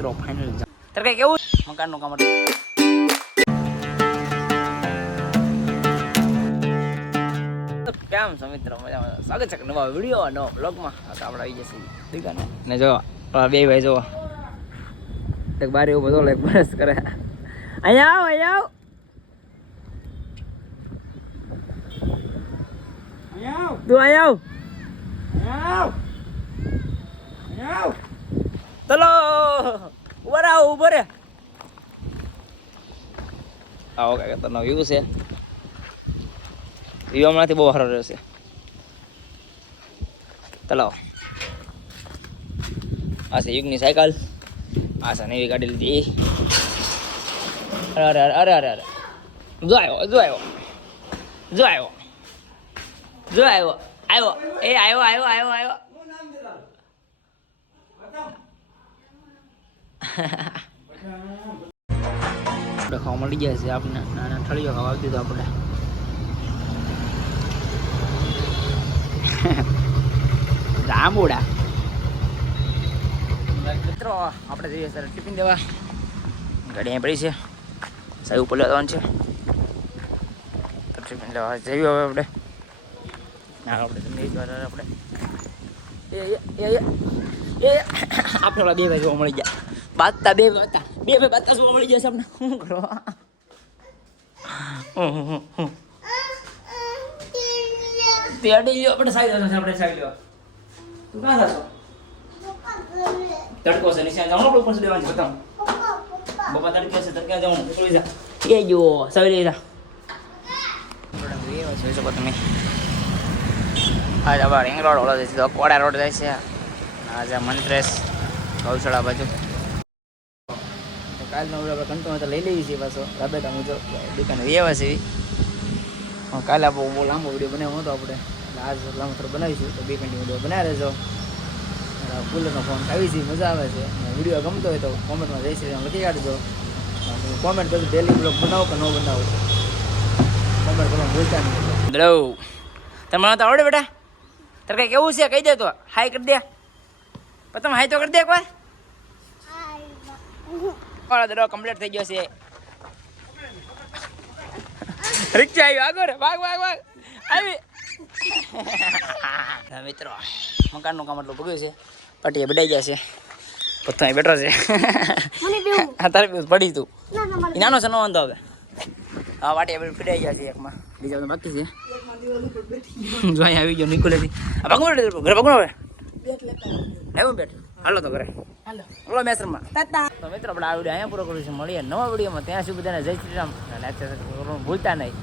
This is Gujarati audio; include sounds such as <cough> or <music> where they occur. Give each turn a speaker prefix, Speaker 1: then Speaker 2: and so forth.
Speaker 1: મિત્રો ફાઇનલ તારે કઈ કેવું મકાનનું કામ કેમ છો મિત્રો? મજામાં. સ્વાગત છે એક નવા વીડિયો નવા બ્લોગમાં તો આપણે આવી જશે દુકાને. ને જો બે ભાઈ જો. એક બારી એવું બધો એક બરસ કરે. અહીંયા આવ અહીંયા આવ. તું અહીંયા આવ. ચલો રહો, ઊભો રે આવો કાકા તનો વ્યૂ છે? વ્યૂ હમણાંથી બહુ સારો રહેશે. ચલો. આ છે યુગની સાયકલ. આ છે નવી ગાડી લીધી. અરે અરે અરે અરે અરે. જો આવ્યો જો આવ્યો. જો આવ્યો. જો આવ્યો. આવ્યો. એ, આવ્યો આવ્યો આવ્યો આવ્યો. આપણે ખાવા મળી ગયા છે આપણે નાના ઠળીઓ ખાવા આપી દીધો આપણે જાંબુડા મિત્રો આપણે જઈએ સર ટિફિન દેવા ગાડી અહીં પડી છે સાહેબ ઉપર લેવાનું છે તો ટિફિન લેવા જઈએ હવે આપણે ના આપણે તમને દ્વારા આપણે એ એ એ આપણે બે ભાઈ જોવા મળી ગયા બાતતા બે બાતતા બે બે બાતતા શું મળી ગયા છે આપણે શું કરો હમ, હમ, હમ. તે અડી લ્યો આપણે સાઈ જશે આપણે સાઈ લ્યો તું ક્યાં જશો તડકો છે નિશાન જવાનું આપણે ઉપર સુધી વાંચી બતાવું બાપા તડકે છે તડકે જવાનું નીકળી જા એ જો સવેરે જા જોઈ શકો તમે આજે આપણે રિંગ રોડ ઓલો જાય છે કોડા રોડ જાય છે આજે મંત્રેશ ગૌશાળા બાજુ કાલનો આપણે કંટો તો લઈ લઈએ છીએ પાછો રાબેટા મુજબ. દુકાને વ્યવા છે. હા, કાલે આપણે બહુ લાંબો વીડિયો બનાવ્યો હતો આપણે. આજ લાંબો થોડો બનાવીશું. તો બે કન્ટિન્યુ વીડિયો બનાવી રહેજો. કુલરનો ફોન આવી છે મજા આવે છે. વીડિયો ગમતો હોય તો કોમેન્ટમાં જઈ શ્રી લખી કાઢજો. કોમેન્ટ કરજો ડેલી બ્લોગ બનાવો કે ન બનાવો. કોમેન્ટ કરવાનું ભૂલતા નહીં. દ્રવ તમે તો આવડે બેટા. તારે કઈ કેવું છે? કહી દે તો. હાય કરી દે. પણ તમે હાય તો કરી દે કોઈ મારો દડો કમ્પ્લીટ થઈ ગયો છે. રિક્ષા આવી આગળ ભાગ ભાગ ભાગ. આવી. <laughs> મિત્રો મકાનનું કામ એટલું ભગ્યું છે. પાટીએ બડાઈ ગયા છે. પથ્થો અહીં બેઠો છે. <laughs> તારે પડી તું. નાનો છે નો વાંધો હવે હા વાટી આપણે ફીડાઈ ગયા છે એકમાં. બીજા બધા બાકી છે. <laughs> જો આવી ગયો નિકોલેથી આ ભગવાન ઘરે ભગવાન હવે. લેવું બેઠ. હાલો તો ઘરે. હાલો. મેસરમાં. મિત્રો આપણે આ વીડિયો અહીંયા પૂરો કરીશું. મળીએ નવા વિડીયોમાં. ત્યાં સુધી બધાને જય શ્રી રામ. ભૂલતા નહીં.